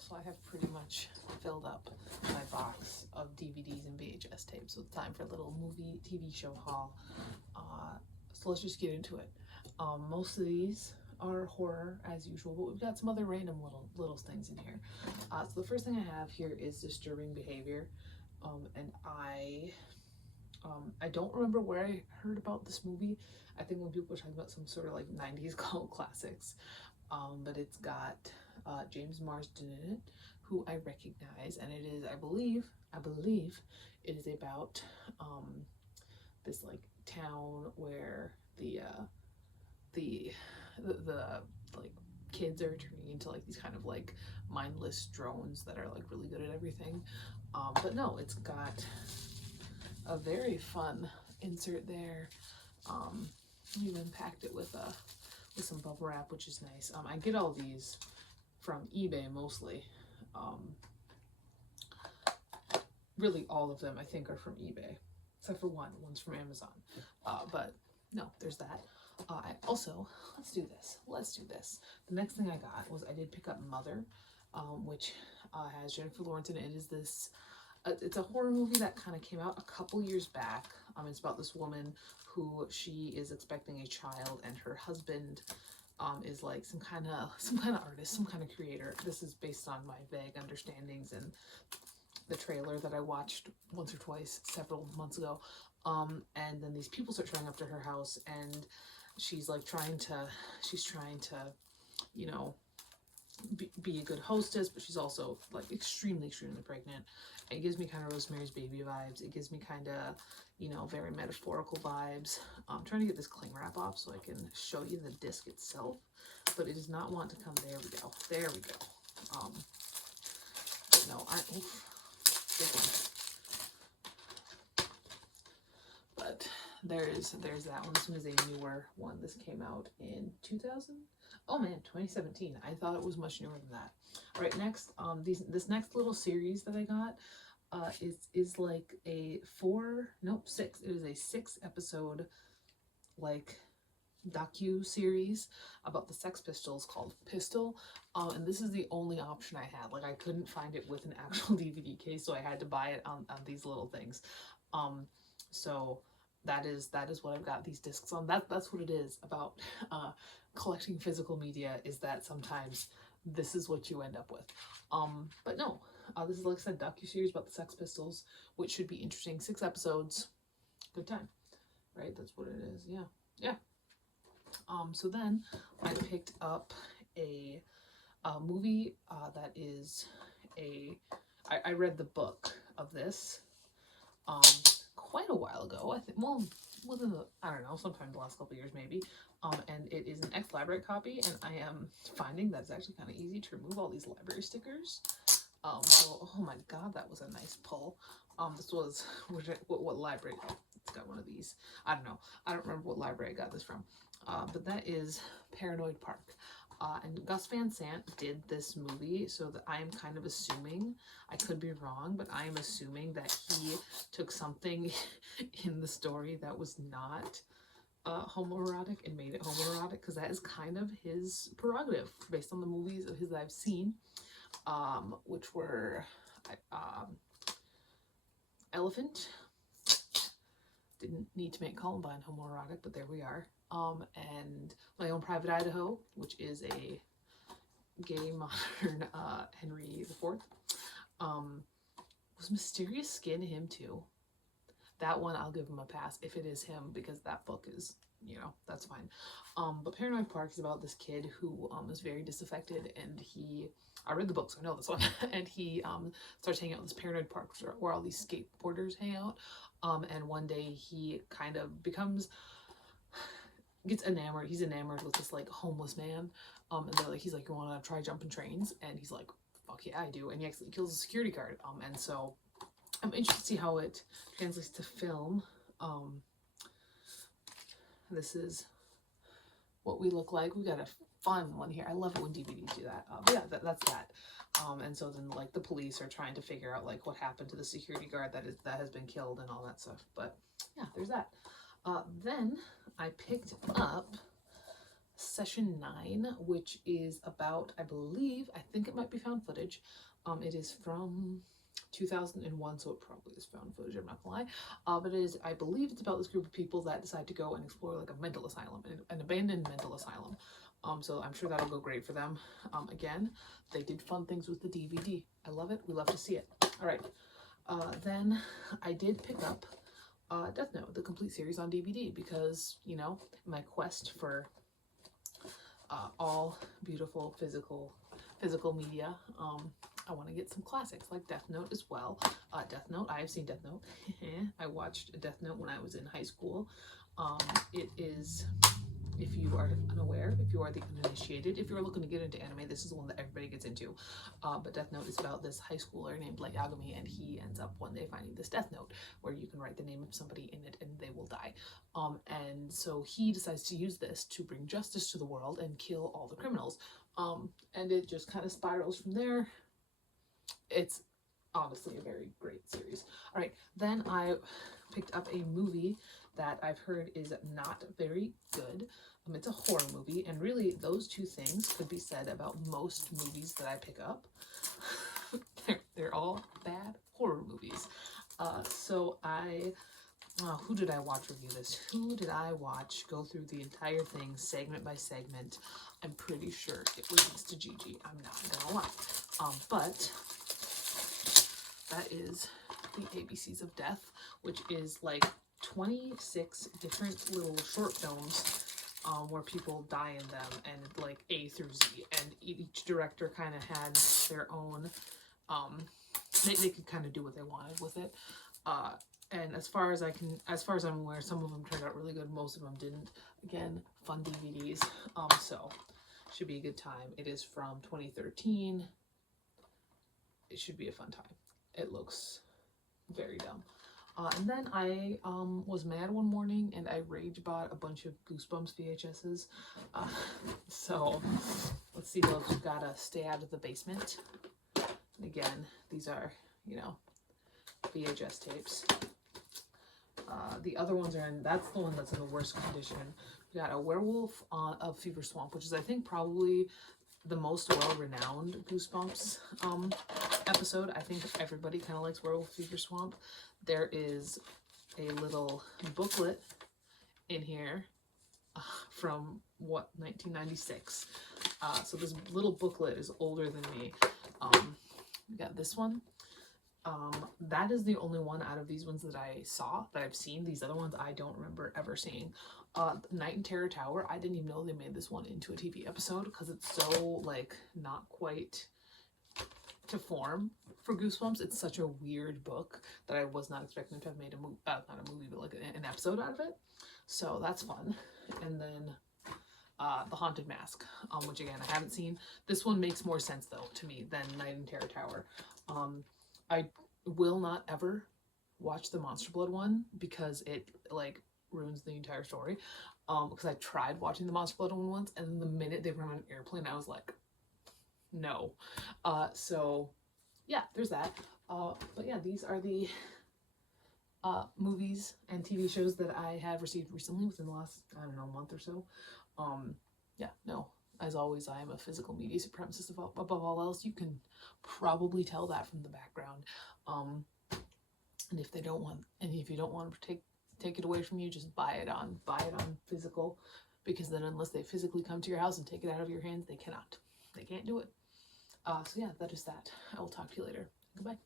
so I have pretty much filled up my box of DVDs and VHS tapes. So it's time for a little movie TV show haul. So let's just get into it. Most of these are horror as usual, but we've got some other random little things in here. So the first thing I have here is Disturbing Behavior, and I don't remember where I heard about this movie. I think when people were talking about some sort of like 90s cult classics. But it's got James Marsden in it, who I recognize, and it is, I believe it is about this like town where the like kids are turning into like these kind of like mindless drones that are like really good at everything. But no, it's got a very fun insert there. Even packed it with some bubble wrap, which is nice. I get all these from eBay mostly. Really all of them I think are from eBay, except for one's from Amazon. But no, there's that. I also, let's do this. The next thing I got was I did pick up Mother, which has Jennifer Lawrence in it. It is this, it's a horror movie that kind of came out a couple years back. It's about this woman who she is expecting a child, and her husband is like some kind of artist, some kind of creator. This is based on my vague understandings and the trailer that I watched once or twice several months ago. And then these people start showing up to her house, and she's like trying to, you know, be a good hostess, but she's also like extremely pregnant. It gives me kind of Rosemary's Baby vibes. It gives me kind of, you know, very metaphorical vibes. I'm trying to get this cling wrap off so I can show you the disc itself, but it does not want to come. There we go. No, big one. But there's that one. This one is a newer one. This came out in 2000. Oh man, 2017. I thought it was much newer than that. All right, next, this next little series that I got is like a 6. It is a 6-episode like docu series about the Sex Pistols called Pistol. And this is the only option I had. Like I couldn't find it with an actual DVD case, so I had to buy it on these little things. So that is what I've got these discs on. That's what it is about collecting physical media, is that sometimes this is what you end up with. But no, this is like I said, docu-series about the Sex Pistols, which should be interesting. 6 episodes, good time, right? That's what it is. Yeah. So then I picked up a movie that is I read the book of this quite a while ago. I think, well, within the, I don't know, sometime in the last couple of years maybe. And it is an ex-library copy, and I am finding that it's actually kind of easy to remove all these library stickers. So, oh my god, that was a nice pull. This was, what library? Oh, it's got one of these. I don't know. I don't remember what library I got this from. But that is Paranoid Park. And Gus Van Sant did this movie, so that I am kind of assuming, I could be wrong, but I am assuming that he took something in the story that was not homoerotic and made it homoerotic, because that is kind of his prerogative based on the movies of his that I've seen, which were Elephant. Didn't need to make Columbine homoerotic, but there we are. And My Own Private Idaho, which is a gay modern Henry IV. Was Mysterious Skin him too? That one I'll give him a pass if it is him, because that book is, you know, that's fine. But Paranoid Park is about this kid who is very disaffected, and I read the book, so I know this one. And he starts hanging out in this Paranoid Park where all these skateboarders hang out. And one day he kind of gets enamored. He's enamored with this like homeless man. And they're like, he's like, you want to try jumping trains? And he's like, fuck yeah, I do. And he actually kills a security guard. And so I'm interested to see how it translates to film. This is what we look like. We got a fun one here. I love it when DVDs do that. But yeah, that's that. And so then like the police are trying to figure out like what happened to the security guard that has been killed and all that stuff. But yeah, there's that. Then I picked up Session 9, which is about, I think it might be found footage. It is from 2001, so it probably is found footage, I'm not gonna lie. But it is, I believe it's about this group of people that decide to go and explore like a mental asylum, an abandoned mental asylum. So I'm sure that'll go great for them. Again, they did fun things with the DVD. I love it. We love to see it. All right. Then I did pick up Death Note, the complete series on DVD, because, you know, my quest for all beautiful physical media, I want to get some classics like Death Note as well. Death Note, I have seen Death Note. I watched Death Note when I was in high school. It is, if you are unaware, if you are the uninitiated, if you're looking to get into anime, this is the one that everybody gets into. But Death Note is about this high schooler named Light Yagami, and he ends up one day finding this Death Note where you can write the name of somebody in it and they will die. And so he decides to use this to bring justice to the world and kill all the criminals. And it just kind of spirals from there. It's honestly a very great series. All right, then I picked up a movie that I've heard is not very good. It's a horror movie, and really those two things could be said about most movies that I pick up. they're all bad horror movies. So who did I watch review this? Who did I watch go through the entire thing segment by segment? I'm pretty sure it was Mr. Gigi. I'm not gonna lie. But that is the ABCs of Death, which is like 26 different little short films where people die in them, and like A through Z, and each director kind of had their own, they could kind of do what they wanted with it. And as far as I'm aware, some of them turned out really good, most of them didn't. Again, fun DVDs, so should be a good time. It is from 2013. It should be a fun time. It looks very dumb. And then I was mad one morning and I rage bought a bunch of Goosebumps VHSs. So let's see those. Gotta stay out of the basement. And again, these are, you know, VHS tapes. The other ones are in, that's the one that's in the worst condition. We got a Werewolf of Fever Swamp, which is I think probably the most well-renowned Goosebumps episode. I think everybody kind of likes Werewolf Fever Swamp. There is a little booklet in here from, what, 1996. So this little booklet is older than me. We got this one. That is the only one out of these ones that I've seen. These other ones I don't remember ever seeing. Night in Terror Tower, I didn't even know they made this one into a TV episode because it's so, like, not quite to form for Goosebumps. It's such a weird book that I was not expecting to have made not a movie, but like an episode out of it. So that's fun. And then The Haunted Mask, which again, I haven't seen. This one makes more sense though to me than Night in Terror Tower. I will not ever watch the Monster Blood one because it like ruins the entire story. Because I tried watching the Monster Blood one once, and the minute they were on an airplane, I was like, no. So yeah, there's that. But yeah, these are the movies and TV shows that I have received recently within the last, I don't know, month or so. Yeah, no. As always, I am a physical media supremacist above all else. You can probably tell that from the background. And if you don't want to take it away from you, just buy it on physical, because then unless they physically come to your house and take it out of your hands, they cannot. They can't do it. So yeah, that is that. I will talk to you later. Goodbye.